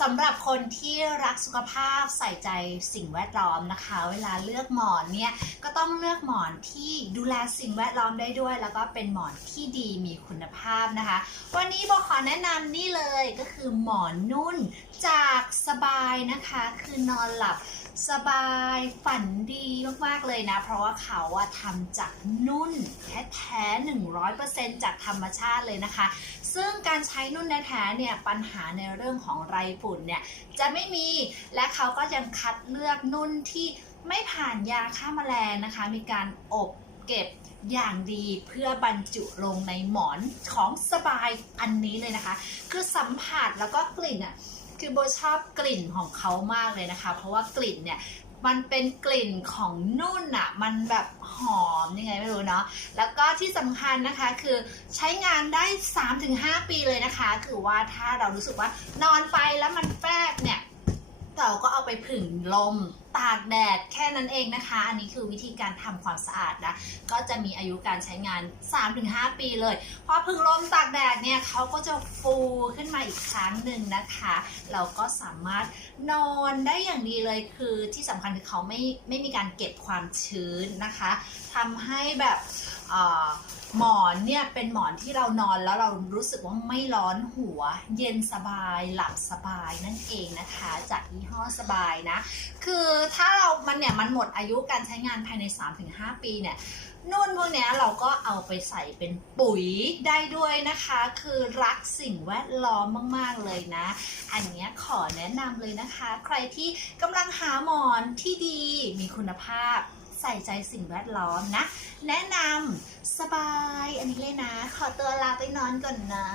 สำหรับคนที่รักสุขภาพใส่ใจสิ่งแวดล้อมนะคะ เวลาเลือกหมอนเนี่ยก็ต้องเลือกหมอนที่ดูแลสิ่งแวดล้อมได้ด้วย แล้วก็เป็นหมอนที่ดีมีคุณภาพนะคะ วันนี้โบขอแนะนำนี่เลยก็คือหมอนนุ่นจากสบายนะคะ คือนอนหลับ สบายฝันดีมาก ๆ เลยนะ เพราะว่าเขาอะทำจากนุ่นแท้ๆหนึ่งร้อยเปอร์เซ็นต์จากธรรมชาติเลยนะคะ ซึ่งการใช้นุ่นแท้ๆเนี่ยปัญหาในเรื่องของไรฝุ่นเนี่ยจะไม่มีและเขาก็ยังคัดเลือกนุ่นที่ไม่ผ่านยาฆ่าแมลงนะคะ มีการอบเก็บอย่างดีเพื่อบรรจุลงในหมอนของสบายอันนี้เลยนะคะ คือสัมผัสแล้วก็กลิ่นอะ คือโบชอบกลิ่นของเขามากเลยนะคะ เพราะว่ากลิ่นเนี่ยมันเป็นกลิ่นของนุ่นอะมันแบบหอมยังไงไม่รู้เนาะ แล้วก็ที่สำคัญนะคะคือใช้งานได้ 3-5 ปีเลยนะคะ คือว่าถ้าเรารู้สึกว่านอนไปแล้วมันแฟกเนี่ย เราก็เอาไปผึ่งลมตากแดดแค่นั้นเองนะคะ อันนี้คือวิธีการทำความสะอาดนะ ก็จะมีอายุการใช้งาน 3-5 ปีเลย พอผึ่งลมตากแดดเนี่ยเขาก็จะฟูขึ้นมาอีกครั้งหนึ่งนะคะ เราก็สามารถนอนได้อย่างดีเลยคือที่สำคัญคือเขาไม่ไม่มีการเก็บความชื้นนะคะทำให้แบบอ่อหมอนเนี่ยเป็นหมอนที่เรานอนแล้วเรารู้สึกว่าไม่ร้อนหัว เย็นสบายหลับสบายนั่นเองนะคะ จากยี่ห้อสบายนะ คือถ้าเรามันเนี่ยมันหมดอายุการใช้งานภายใน 3-5 ปีเนี่ยนุ่นพวกเนี้ยเราก็เอาไปใส่เป็นปุ๋ยได้ด้วยนะคะ คือรักสิ่งแวดล้อมมาก ๆ เลยนะ อันเนี้ยขอแนะนำเลยนะคะ ใครที่กำลังหาหมอนที่ดีมีคุณภาพใส่ใจสิ่งแวดล้อมนะ แนะนำสบายอันนี้เลยนะ ขอตัวลาไปนอนก่อนนะ